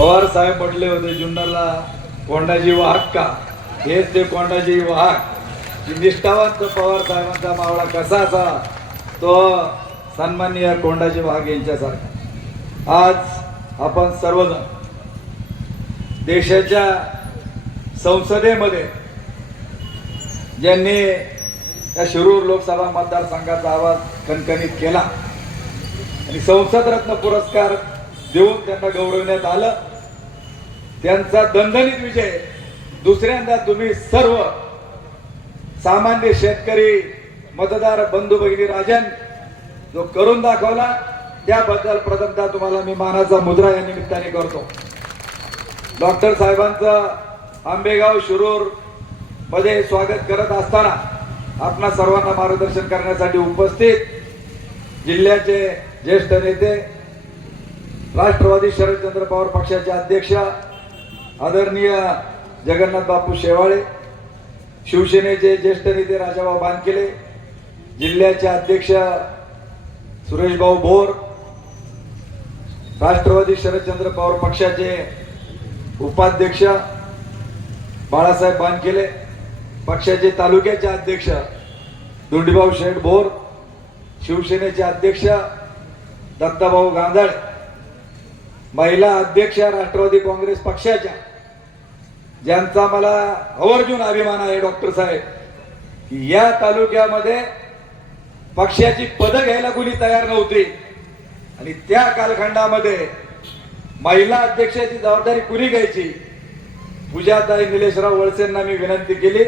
पवार साहेब म्हटले होते जुन्नरला कोंडाजी वाहक का? हेच ते कोंडाजी वाहक निष्ठावंत पवार साहेबांचा मावळा कसा असा तो सन्माननीय कोंडाजी वाघ यांच्यासारखा. आज आपण सर्वजण देशाच्या संसदेमध्ये ज्यांनी या शिरूर लोकसभा मतदारसंघाचा आवाज कणकणीत केला आणि संसद रत्न पुरस्कार देऊन त्यांना गौरवण्यात आलं त्यांचा दणदणीत विजय. दुसऱ्यांदा तुम्ही सर्व सामान्य शेतकरी मतदार बंधू भगिनी राजन जो करून दाखवला त्याबद्दल प्रथमतः तुम्हाला मी मानाचा मुद्रा या निमित्ताने करतो. डॉक्टर साहेबांचं आंबेगाव शिरूरमध्ये स्वागत करत असताना आपणा सर्वांना मार्गदर्शन करण्यासाठी उपस्थित जिल्ह्याचे ज्येष्ठ नेते राष्ट्रवादी शरदचंद्र पवार पक्षाचे अध्यक्ष आदरणीय जगन्नाथ बापू शेवाळे शिवसेनेचे ज्येष्ठ नेते राजाभाऊ बानकेले जिल्ह्याचे अध्यक्ष सुरेशभाऊ भोर राष्ट्रवादी शरदचंद्र पवार पक्षाचे उपाध्यक्ष बाळासाहेब बानकेले पक्षाचे तालुक्याचे अध्यक्ष धुंडीभाऊ शेठ भोर शिवसेनेचे अध्यक्ष दत्ताभाऊ गांजाळे महिला अध्यक्ष राष्ट्रवादी काँग्रेस पक्षाच्या ज्यांचा मला आवर्जून अभिमान आहे डॉक्टर साहेब की या तालुक्यामध्ये पक्षाची पदं घ्यायला कुणी तयार नव्हती. आणि त्या कालखंडामध्ये महिला अध्यक्षाची जबाबदारी कुणी घ्यायची? पूजाताई निलेशराव वळसेंना मी विनंती केली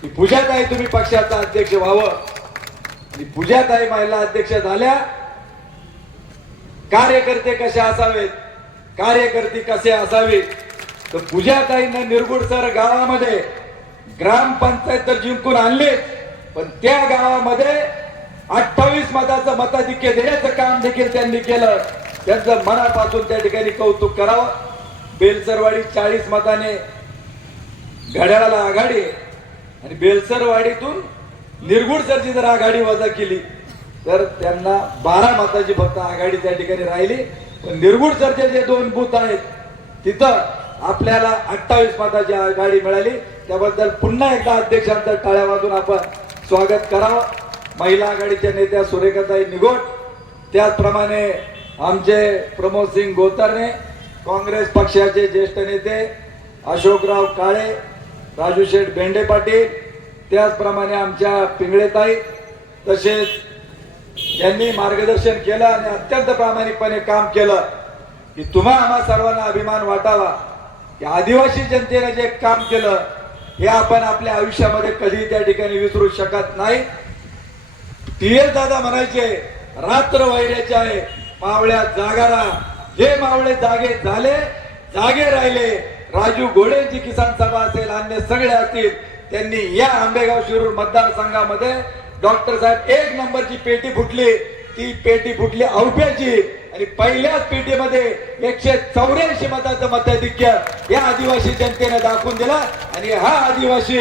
की पूजाताई तुम्ही पक्षाचा अध्यक्ष व्हावं. आणि पूजाताई महिला अध्यक्ष झाल्या. कार्यकर्ते कसे असावेत? कार्यकर्ते कसे असावेत? तर पूजाताईंना निरगुड सर गावामध्ये ग्रामपंचायत तर जिंकून आणले. पण त्या गावामध्ये अठ्ठावीस मताचं मताधिक्य देण्याचं काम देखील त्यांनी केलं. त्यांचं मनापासून त्या ठिकाणी कौतुक करावं. बेलसरवाडी चाळीस मताने घड्याळाला आघाडी आणि बेलसरवाडीतून निरगुड सरची जर आघाडी वजा केली तर त्यांना बारा मताची फक्त आघाडी त्या ठिकाणी राहिली. पण निरगुड सरचे जे दोन बूथ आहेत तिथं आपल्याला अठ्ठावीस मताची आघाडी मिळाली. त्याबद्दल पुन्हा एकदा अध्यक्षांचं टाळ्या वाजून आपण स्वागत करावं. महिला आघाडीच्या नेत्या सुरेखाताई निगोट त्याचप्रमाणे आमचे प्रमोद सिंग गोतरणे काँग्रेस पक्षाचे ज्येष्ठ नेते अशोकराव काळे राजू शेठ भेंडे पाटील त्याचप्रमाणे आमच्या पिंगळेताई तसेच ज्यांनी मार्गदर्शन केलं आणि अत्यंत प्रामाणिकपणे काम केलं. की तुम्हा आम्हा सर्वांना अभिमान वाटावा. या आदिवासी जनतेनं जे काम केलं हे आपण आपल्या आयुष्यामध्ये कधी त्या ठिकाणी विसरू शकत नाही. टीएस दादा म्हणायचे रात्र वैरायचे आहे मावळ्या जागारा जे मावळे जागे झाले जागे राहिले. राजू घोडेंची किसान सभा असेल अन्य सगळे असतील त्यांनी या आंबेगाव शिरूर मतदारसंघामध्ये डॉक्टर साहेब एक नंबरची पेटी फुटली. ती पेटी फुटली औप्याची. आणि पहिल्याच पेटीमध्ये एकशे चौऱ्याऐंशी मताचं मताधिक्य या आदिवासी जनतेने दाखवून दिला. आणि हा आदिवासी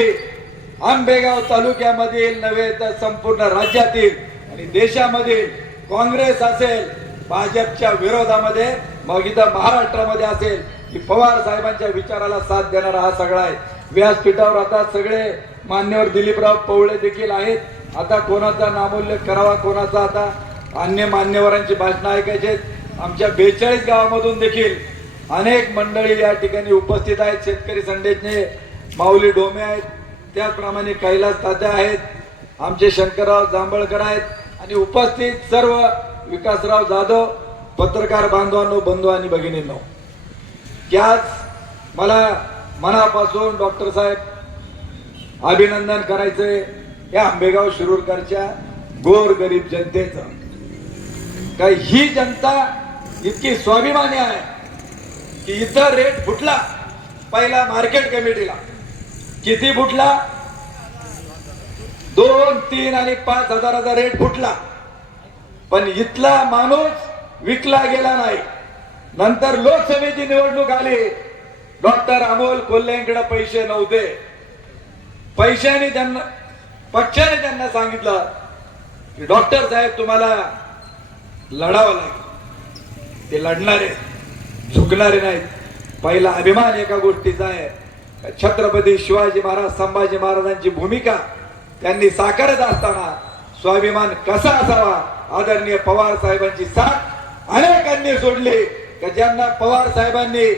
आंबेगाव तालुक्यामधील नव्हे तर संपूर्ण राज्यातील आणि देशामधील काँग्रेस असेल भाजपच्या विरोधामध्ये मग इथं महाराष्ट्रामध्ये असेल की पवार साहेबांच्या विचाराला साथ देणारा हा सगळा आहे. व्यासपीठावर आता सगळे मान्यवर दिलीपराव पवळे देखील आहेत. आता कोणाचा नामोल्लेख करावा कोणाचा आता अन्य मान्यवरांची भाषणं ऐकायची आहेत. आमच्या बेचाळीस गावामधून देखील अनेक मंडळी या ठिकाणी उपस्थित आहेत. शेतकरी संडेचे माऊली डोमे आहेत. त्याचप्रमाणे कैलास तात्या आहेत. आमचे शंकरराव जांभळकर आहेत. आणि उपस्थित सर्व विकासराव जाधव पत्रकार बांधवांनो बंधू आणि भगिनींनो. की मला मनापासून डॉक्टर साहेब अभिनंदन करायचंय. या आंबेगाव शिरूरकरच्या गोर गरीब जनतेचं. का ही जनता इतकी स्वाभिमानी आहे की इथं रेट फुटला पहिला मार्केट कमिटीला. किती फुटला? दोन तीन आणि पाच हजाराचा रेट फुटला. पण इथला माणूस विकला गेला नाही. नंतर लोकसभेची निवडणूक आली. डॉक्टर अमोल कोल्हेंकडे पैसे नव्हते. पैशाने त्यांना पक्षाने त्यांना सांगितलं की डॉक्टर साहेब तुम्हाला लढावं लागेल ते लढणारे झुकणारे नाहीत. पहिला अभिमान एका गोष्टीचा आहे. छत्रपती शिवाजी महाराज संभाजी महाराजांची भूमिका त्यांनी साकारत असताना स्वाभिमान कसा असावा? आदरणीय पवार साहेबांची साथ अनेकांनी सोडली की ज्यांना पवार साहेबांनी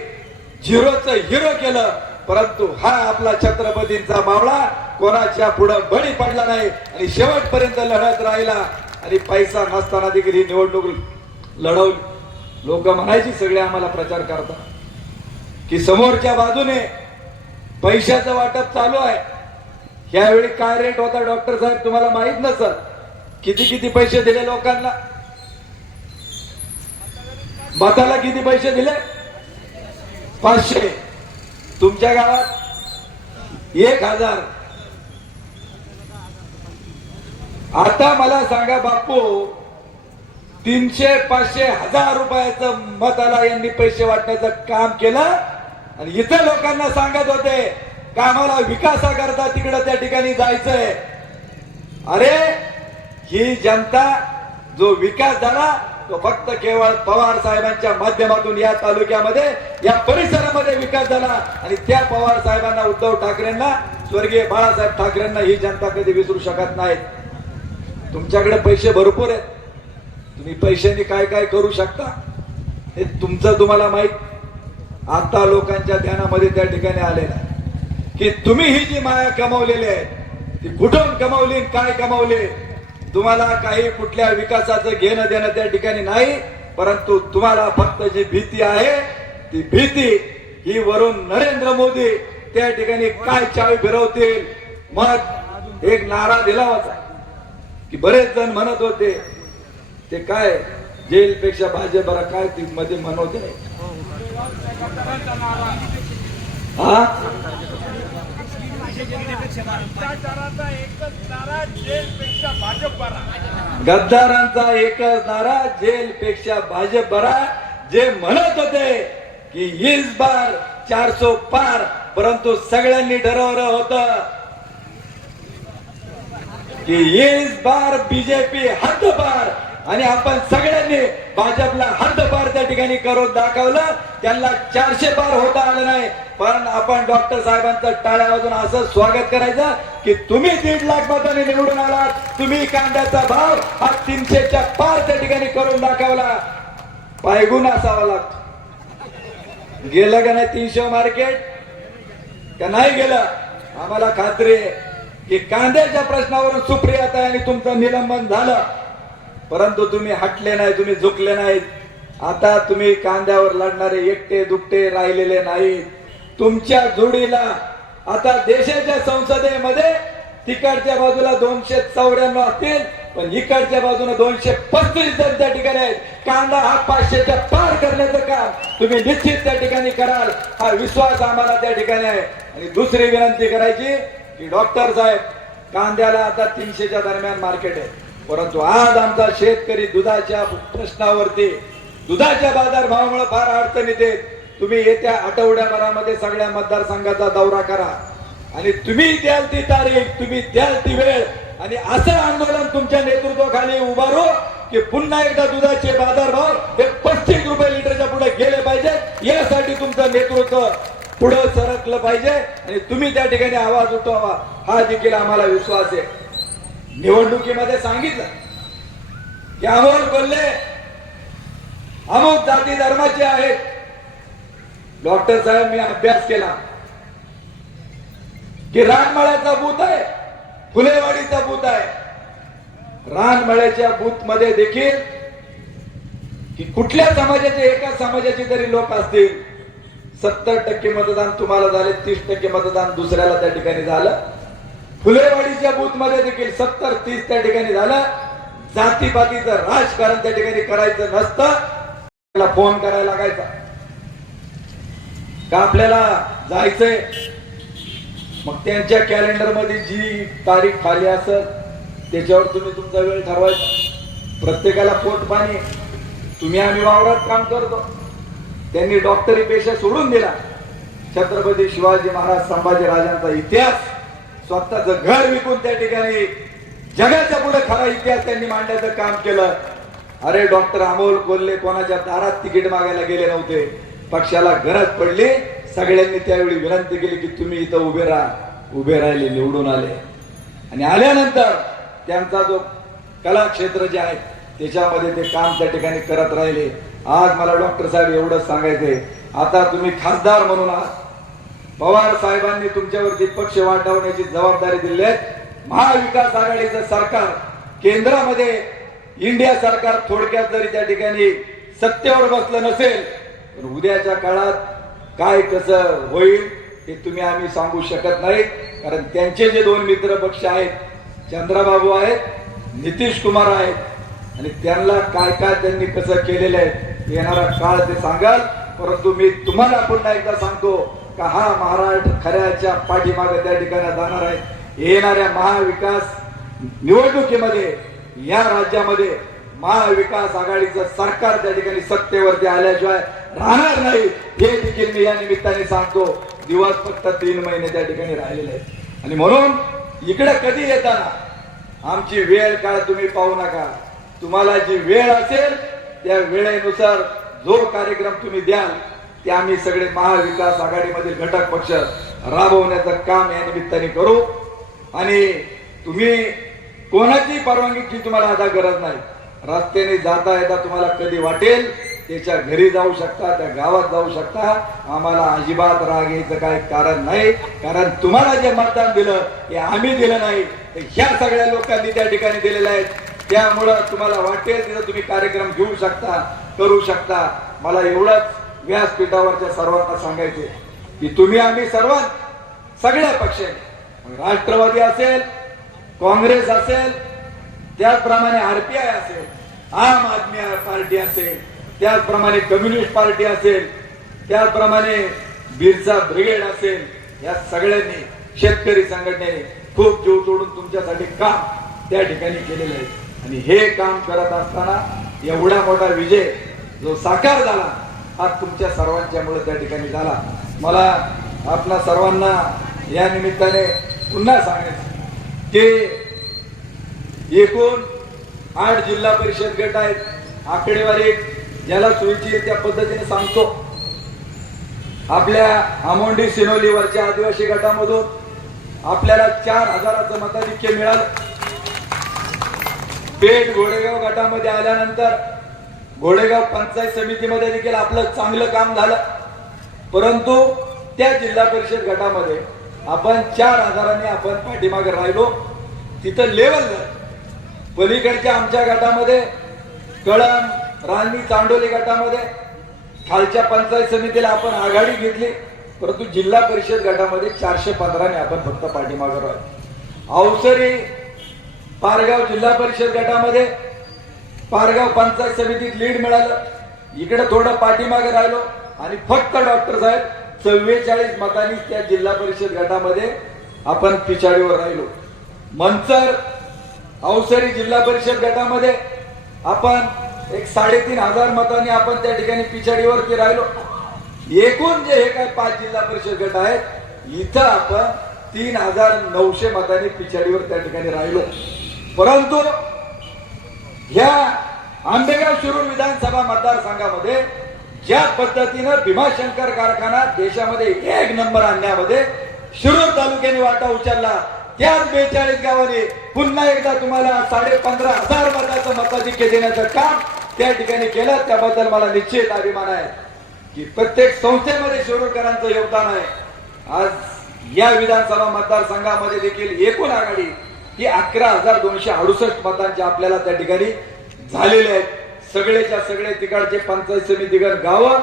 झिरोचं हिरो केलं परंतु हा आपला छत्रपतींचा मावळा कोणाच्या पुढं बळी पडला नाही. आणि शेवटपर्यंत लढत राहिला. आणि पैसा नसताना देखील ही निवडणूक लढवली. लोक म्हणायची सगळे आम्हाला प्रचार करतात. की समोरच्या बाजूने पैशाचं वाटप चालू आहे. यावेळी काय रेट होता डॉक्टर साहेब तुम्हाला माहीत नसत किती किती पैसे दिले लोकांना? मताला किती पैसे दिले? पाचशे. तुमच्या गावात एक हजार. आता मला सांगा बापू तीनशे पाचशे हजार रुपयाचं मताला यांनी पैसे वाटण्याचं काम केलं आणि इथं लोकांना सांगत होते का आम्हाला विकासाकरता तिकडं त्या ठिकाणी जायचंय. अरे ही जनता जो विकास झाला तो फक्त केवळ पवार साहेबांच्या माध्यमातून या तालुक्यामध्ये या परिसरामध्ये विकास झाला आणि त्या पवार साहेबांना उद्धव ठाकरेंना स्वर्गीय बाळासाहेब ठाकरेंना ही जनता कधी विसरू शकत नाहीत. तुमच्याकडे पैसे भरपूर आहेत. तुम्ही पैशांनी काय काय करू शकता? हे तुमचं तुम्हाला माहीत. आता लोकांच्या ध्यानामध्ये त्या ठिकाणी आलेलं आहे. की तुम्ही ही जी माया कमावलेली आहे ती कुठून कमावली काय कमावले? तुम्हाला काही कुठल्या विकासाचं घेणं देणं त्या ठिकाणी नाही परंतु तुम्हाला फक्त जी भीती आहे ती भीती ही वरून नरेंद्र मोदी त्या ठिकाणी काय चावी फिरवतील? मग एक नारा दिला होता. की बरेच जण म्हणत होते ते काय जेलपेक्षा भाजप बरा काय ती मध्ये म्हणवते हा? एकच नारा गद्दारांचा एकच नारा जेलपेक्षा भाजप बरा. जे म्हणत होते की इस बार चारसो पार परंतु सगळ्यांनी ठरवलं होतं. की येस बार बीजेपी हद्दपार आणि आपण सगळ्यांनी भाजपला हद्दपार त्या ठिकाणी करून दाखवलं. त्यांना चारशे पार होता आलं नाही. पण आपण डॉक्टर साहेबांचं टाळ्या वाजून असं स्वागत करायचं की तुम्ही दीड लाख मताने निवडून आलात. तुम्ही कांद्याचा भाव हा तीनशेच्या पार त्या ठिकाणी करून दाखवला. पायगुण असावा लागतो. गेलं का नाही तीनशे मार्केट? का नाही गेलं? आम्हाला खात्री आहे. की कांद्याच्या प्रश्नावरून सुप्रियाता आणि तुमचं निलंबन झालं. परंतु तुम्ही हटले नाही तुम्ही झुकले नाहीत आता तुम्ही कांद्यावर लढणारे एकटे दुकटे राहिलेले नाहीत. तुमच्या जोडीला आता देशाच्या संसदेमध्ये तिकडच्या बाजूला दोनशे चौऱ्याण्णव असतील पण इकडच्या बाजूला दोनशे पस्तीस जण त्या ठिकाणी आहेत. कांदा हा पाचशेच्या पार करण्याचं काम तुम्ही निश्चित त्या ठिकाणी कराल. हा विश्वास आम्हाला त्या ठिकाणी आहे. आणि दुसरी विनंती करायची की डॉक्टर साहेब कांद्याला आता तीनशेच्या दरम्यान मार्केट आहे. परंतु आज आमचा शेतकरी दुधाच्या प्रश्नावरती दुधाच्या बाजारभावामुळे फार अडचणीत येत तुम्ही येत्या आठवड्याभरामध्ये सगळ्या मतदारसंघाचा दौरा करा. आणि तुम्ही द्याल ती तारीख तुम्ही द्याल ती वेळ आणि असं आंदोलन तुमच्या नेतृत्वाखाली उभारू की पुन्हा एकदा दुधाचे बाजारभाव हे पस्तीस रुपये लिटरच्या पुढे गेले पाहिजे यासाठी तुमचं नेतृत्व पुढं सरकलं पाहिजे आणि तुम्ही त्या ठिकाणी आवाज उठवावा. हा देखील आम्हाला विश्वास आहे. निवडणुकीमध्ये सांगितलं. की अमोल बोलले अमुक जाती धर्माचे आहेत. डॉक्टर साहेब मी अभ्यास केला. की रानमळ्याचा भूत आहे फुलेवाडीचा भूत आहे. रानमळ्याच्या बूथमध्ये देखील की कुठल्या समाजाचे एका समाजाचे जरी लोक असतील? सत्तर टक्के मतदान तुम्हाला झाले तीस टक्के मतदान दुसऱ्याला त्या ठिकाणी झालं. फुलेवाडीच्या बूथमध्ये देखील सत्तर तीस त्या ठिकाणी झालं. जातीपातीचं राजकारण त्या ठिकाणी करायचं नसतं. त्याला फोन करायला लागायचा. का आपल्याला जायचंय? मग त्यांच्या कॅलेंडरमध्ये जी तारीख खाली असत त्याच्यावर तुम्ही तुमचा वेळ ठरवायचा. प्रत्येकाला पोट पाणी तुम्ही आम्ही वावरात काम करतो. त्यांनी डॉक्टरी पेशा सोडून दिला. छत्रपती शिवाजी महाराज संभाजी राजांचा इतिहास स्वतःच घर विकून त्या ठिकाणी जगाच्या पुढे खरा इतिहास त्यांनी मांडण्याचं काम केलं. अरे डॉक्टर अमोल कोल्हे कोणाच्या दारात तिकीट मागायला गेले नव्हते. पक्षाला गरज पडली. सगळ्यांनी त्यावेळी विनंती केली की तुम्ही इथं उभे राहा. उभे राहिले निवडून आले. आणि आल्यानंतर त्यांचा जो कला क्षेत्र जे आहे त्याच्यामध्ये ते काम त्या ठिकाणी करत राहिले. आज मला डॉक्टर साहेब एवढंच सांगायचंय. आता तुम्ही खासदार म्हणून आहात. पवार साहेबांनी तुमच्यावरती पक्ष वाढवण्याची जबाबदारी दिली आहे. महाविकास आघाडीचं सरकार केंद्रामध्ये इंडिया सरकार थोडक्यात जरी त्या ठिकाणी सत्तेवर बसलं नसेल पण उद्याच्या काळात काय कसं होईल हे तुम्ही आम्ही सांगू शकत नाही. कारण त्यांचे जे दोन मित्र पक्ष आहेत चंद्राबाबू आहेत नितीश कुमार आहेत आणि त्यांना काय काय त्यांनी कसं केलेलं आहे येणारा काळ ते सांगाल. परंतु मी तुम्हाला पुन्हा एकदा सांगतो का हा महाराष्ट्र खऱ्याच्या पाठीमागे त्या ठिकाणी जाणार आहे. येणाऱ्या महाविकास निवडणुकीमध्ये या राज्यामध्ये महाविकास आघाडीचं सरकार त्या ठिकाणी सत्तेवरती आल्याशिवाय राहणार नाही. हे देखील मी या निमित्ताने सांगतो. दिवस फक्त तीन महिने त्या ठिकाणी राहिलेले आहेत. आणि म्हणून इकडे कधी येताना आमची वेळ काळ तुम्ही पाहू नका. तुम्हाला जी वेळ असेल त्या वेळेनुसार जो कार्यक्रम तुम्ही द्याल ते आम्ही सगळे महाविकास आघाडीमधील घटक पक्ष राबवण्याचं काम या निमित्ताने करू. आणि तुम्ही कोणाची परवानगीची तुम्हाला आता गरज नाही. रस्त्याने जाता येता तुम्हाला कधी वाटेल त्याच्या घरी जाऊ शकता त्या गावात जाऊ शकता. आम्हाला अजिबात राग यायचं काही कारण नाही. कारण तुम्हाला जे मतदान दिलं हे आम्ही दिलं नाही. ह्या सगळ्या लोकांनी त्या ठिकाणी दिलेलं आहे त्यामुळं तुम्हाला वाटेल तिथं तुम्ही कार्यक्रम घेऊ शकता करू शकता. मला एवढंच व्यासपीठावरच्या सर्वांना सांगायचे की तुम्ही आम्ही सर्वात सगळ्या पक्षाने राष्ट्रवादी असेल काँग्रेस असेल त्याचप्रमाणे आरपीआय असेल आम आदमी पार्टी असेल त्याचप्रमाणे कम्युनिस्ट पार्टी असेल त्याचप्रमाणे बिरसा ब्रिगेड असेल या सगळ्यांनी शेतकरी संघटनेने खूप जीव तोडून तुमच्यासाठी काम त्या ठिकाणी केलेलं आहे. आणि हे काम करत असताना एवढा मोठा विजय जो साकार झाला हा तुमच्या सर्वांच्या मुळे त्या ठिकाणी झाला. मला आपल्या सर्वांना या निमित्ताने पुन्हा सांगायचं की एकूण आठ जिल्हा परिषद गट आहेत. आकडेवारी ज्याला सोयीची त्या पद्धतीने सांगतो. आपल्या आमोंडी सिनोलीवरच्या आदिवासी गटामधून आपल्याला चार हजाराचं मताधिक्य मिळालं. पेठ घोडेगाव गटामध्ये आल्यानंतर घोडेगाव पंचायत समितीमध्ये देखील आपलं चांगलं काम झालं. परंतु त्या जिल्हा परिषद गटामध्ये आपण चार हजारांनी आपण पाठीमागे राहिलो. तिथं लेवल पलीकडच्या आमच्या गटामध्ये कळम राणी चांडोली गटामध्ये खालच्या पंचायत समितीला आपण आघाडी घेतली. परंतु जिल्हा परिषद गटामध्ये चारशे पंधराने आपण फक्त पाठीमागे राहिलो. अवसरी पारगाव जिल्हा परिषद गटामध्ये पारगाव पंचायत समितीत लीड मिळालं. इकडे थोडं पाठीमागे राहिलो आणि फक्त डॉक्टर साहेब चव्वेचाळीस मतांनी त्या जिल्हा परिषद गटामध्ये आपण पिछाडीवर राहिलो. मंचर अवसरी जिल्हा परिषद गटामध्ये आपण एक साडेतीन हजार मतांनी आपण त्या ठिकाणी पिछाडीवरती राहिलो. एकूण जे हे काय पाच जिल्हा परिषद गट आहेत इथं आपण तीन हजार नऊशे मतांनी पिछाडीवर त्या ठिकाणी राहिलो. परंतु या आंबेगाव शिरूर विधानसभा मतदारसंघामध्ये ज्या पद्धतीनं भीमाशंकर कारखाना देशामध्ये एक नंबर आणण्यामध्ये शिरूर तालुक्याने वाटा उचलला त्याच बेचाळीस गावाने पुन्हा एकदा तुम्हाला साडे पंधरा हजार मताचं मताधिक्य देण्याचं काम त्या ठिकाणी केलं. त्याबद्दल मला निश्चित अभिमान आहे की प्रत्येक संस्थेमध्ये शिरूरकरांचं योगदान आहे. आज या विधानसभा मतदारसंघामध्ये देखील एकूण आघाडी ही अकरा हजार दोनशे अडुसष्ट मतांच्या आपल्याला त्या ठिकाणी झालेले आहेत. सगळेच्या सगळे तिकडचे पंचायत समितीगत गावं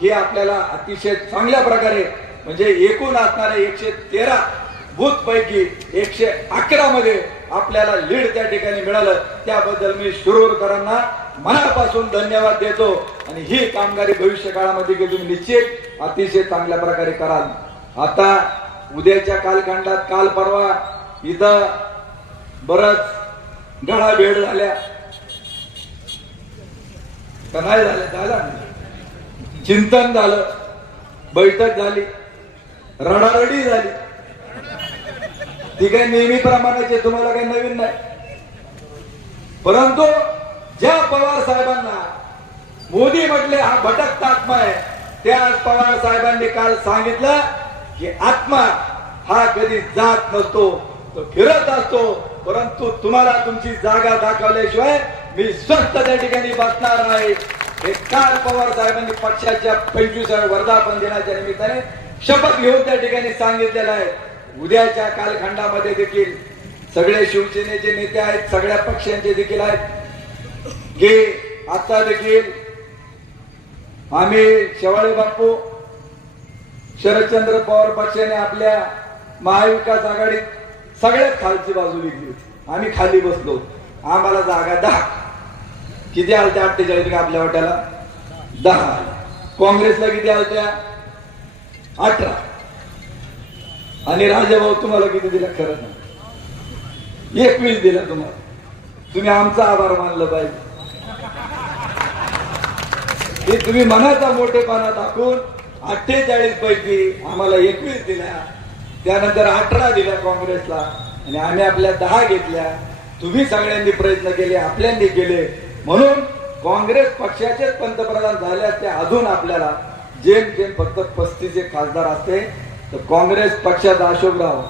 हे आपल्याला अतिशय चांगल्या प्रकारे म्हणजे एकूण असणारे एकशे तेरा बूथ पैकी एकशे अकरा मध्ये आपल्याला लीड त्या ठिकाणी मिळालं. त्याबद्दल मी शिरूरकरांना मनापासून धन्यवाद देतो. आणि ही कामगारी भविष्य काळामध्ये की तुम्ही निश्चित अतिशय चांगल्या प्रकारे कराल. आता उद्याच्या कालखंडात काल परवा इथं बरच गळा भेट झाल्या. का नाही झालं झालं. चिंतन झालं. बैठक झाली. रडारडी झाली. ती काही नेहमीप्रमाणेच तुम्हाला काही नवीन नाही. परंतु ज्या पवार साहेबांना मोदी म्हटले हा भटकता आत्मा आहे त्या पवार साहेबांनी काल सांगितलं की आत्मा हा कधी जात नसतो तो फिरत असतो. परंतु तुम्हाला तुमची जागा दाखवल्याशिवाय मी स्वस्त त्या ठिकाणी बसणार नाही. हे काल पवार साहेबांनी पक्षाच्या पंचवीसाव्या वर्धापन दिनाच्या निमित्ताने शपथ घेऊन त्या ठिकाणी सांगितलेलं आहे. उद्याच्या कालखंडामध्ये देखील सगळे शिवसेनेचे नेते आहेत सगळ्या पक्षांचे देखील आहेत. की आता देखील आम्ही शेवाळे बापू शरदचंद्र पवार पक्षाने आपल्या महाविकास आघाडीत सगळ्यात खालची बाजू विकली आम्ही खाली बसलो. आम्हाला जागा दहा. किती आलत्या अठ्ठेचाळीस का आपल्या वाट्याला? दहा काँग्रेसला किती आलत्या अठरा. आणि राजाभाऊ तुम्हाला किती दिला खरं नाही एकवीस दिला तुम्हाला. तुम्ही आमचा आभार मानलं पाहिजे. हे तुम्ही मनाचा मोठेपणा दाखवून अठ्ठेचाळीस पैकी आम्हाला एकवीस दिल्या. त्यानंतर अठरा दिल्या काँग्रेसला आणि आम्ही आपल्या दहा घेतल्या. तुम्ही सगळ्यांनी प्रयत्न केले आपल्यांनी केले. म्हणून काँग्रेस पक्षाचेच पंतप्रधान झाले असते अजून आपल्याला जेम जेम फक्त पस्तीचे खासदार असते. तर काँग्रेस पक्षात अशोकराव.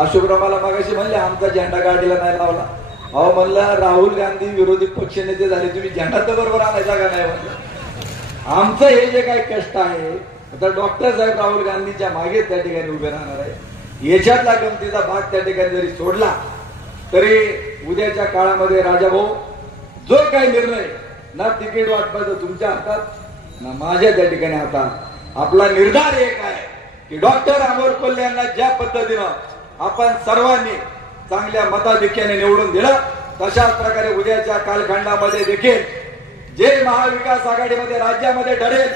अशोकराव मला मागाशी म्हणले आमचा झेंडा गाडीला नाही लावला. अहो म्हणलं राहुल गांधी विरोधी पक्षनेते झाले तुम्ही झेंडा तर बरोबर आणायचा का नाही म्हणलं? आमचं हे जे काही कष्ट आहे आता डॉक्टर साहेब राहुल गांधीच्या मागे त्या ठिकाणी उभे राहणार आहे याच्यातला गमतीचा भाग त्या ठिकाणी जरी सोडला तरी उद्याच्या काळामध्ये राजाभाऊ जो काही निर्णय ना तिकीट वाटपायचं तुमच्या हातात ना माझ्या त्या ठिकाणी हातात. आपला निर्धार एक आहे की डॉक्टर अमोल कोल्हे यांना ज्या पद्धतीनं आपण सर्वांनी चांगल्या मताधिक्याने निवडून दिलं तशाच प्रकारे उद्याच्या कालखंडामध्ये देखील जे महाविकास आघाडीमध्ये राज्यामध्ये ठरेल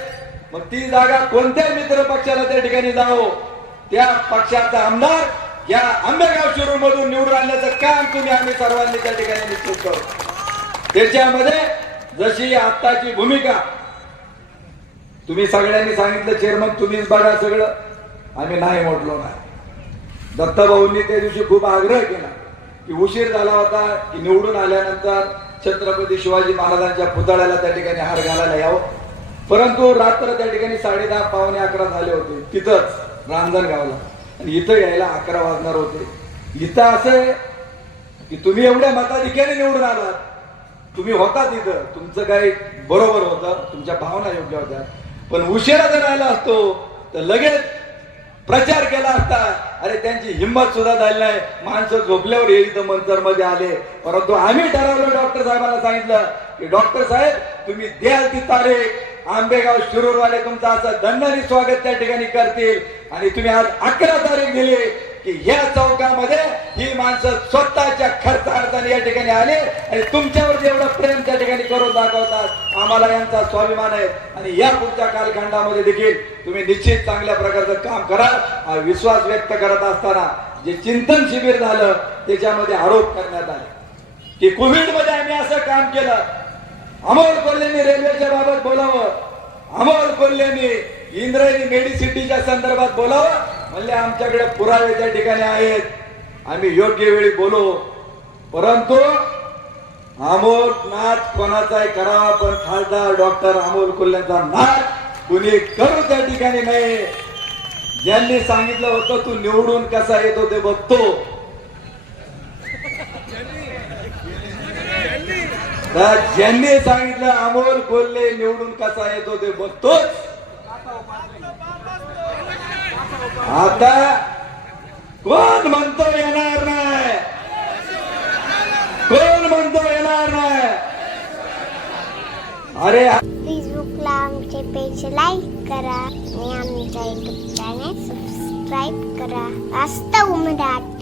मग ती जागा कोणत्याही मित्र पक्षाला त्या ठिकाणी जावो. त्या पक्षाचा आमदार या आंबेगाव शिरूर मधून निवडून आणण्याचं काम तुम्ही आम्ही सर्वांनी त्या ठिकाणी निश्चित करू. त्याच्यामध्ये जशी आत्ताची भूमिका तुम्ही सगळ्यांनी सांगितलं चेअरमन तुम्हीच बघा सगळं. आम्ही नाही म्हटलो नाही दत्तभाऊंनी त्या दिवशी खूप आग्रह केला की उशीर झाला होता की निवडून आल्यानंतर छत्रपती शिवाजी महाराजांच्या पुतळ्याला त्या ठिकाणी हार घालायला यावं. परंतु रात्र त्या ठिकाणी साडे दहा पावणे अकरा झाले होते. तिथंच रांजणगावला आणि इथं यायला अकरा वाजणार होते. इथं असं आहे की तुम्ही एवढ्या मताधिक्याने निवडून आलात. तुम्ही होता तिथं. तुमचं काही बरोबर होतं. तुमच्या भावना योग्य होत्या. पण उशिरा जर आला असतो तर लगेच प्रचार केला असता अरे त्यांची हिंमत सुद्धा झाली नाही. माणसं झोपल्यावर हे इथं मंत्रमध्ये आले. परंतु आम्ही ठरवलं डॉक्टर साहेबांना सांगितलं की डॉक्टर साहेब तुम्ही द्याल ती तारीख. आंबेगाव शिरूरवाले तुमचं असं दंडाने स्वागत त्या ठिकाणी करतील. आणि तुम्ही आज अकरा तारीख दिली की या चौकामध्ये ही माणसं स्वतःच्या खर्चार्थाने या ठिकाणी आले आणि तुमच्यावर जेवढं प्रेम त्या ठिकाणी करून दाखवतात. आम्हाला यांचा स्वाभिमान आहे. आणि या पुढच्या कालखंडामध्ये देखील तुम्ही निश्चित चांगल्या प्रकारचं काम करा हा विश्वास व्यक्त करत असताना जे चिंतन शिबिर झालं त्याच्यामध्ये आरोप करण्यात आले. की कोविडमध्ये आम्ही असं काम केलं अमोल कोल्हेंनी रेल्वेच्या बाबत बोलावं. अमोल कोल्हेंनी इंद्रायणी मेडिसिटीच्या संदर्भात बोलावं. म्हणजे आमच्याकडे पुरावे त्या ठिकाणी आहेत. आम्ही योग्य वेळी बोलू. परंतु अमोल नाच कोणाचाही करावा पण खासदार डॉक्टर अमोल कोल्ह्यांचा नाच कुणी करू त्या ठिकाणी नाही. ज्यांनी सांगितलं होतं तू निवडून कसा येतो ते बघतो. तर ज्यांनी सांगितलं अमोल कोल्हे निवडून कसा येतो ते बघतोच. आता कोण म्हणतो येणार नाही? कोण म्हणतो येणार नाही? अरे फेसबुकला आमचे पेज लाईक करा आणि आमच्या युट्यूब चॅनेल सबस्क्राईब करा. वास्तव मराठी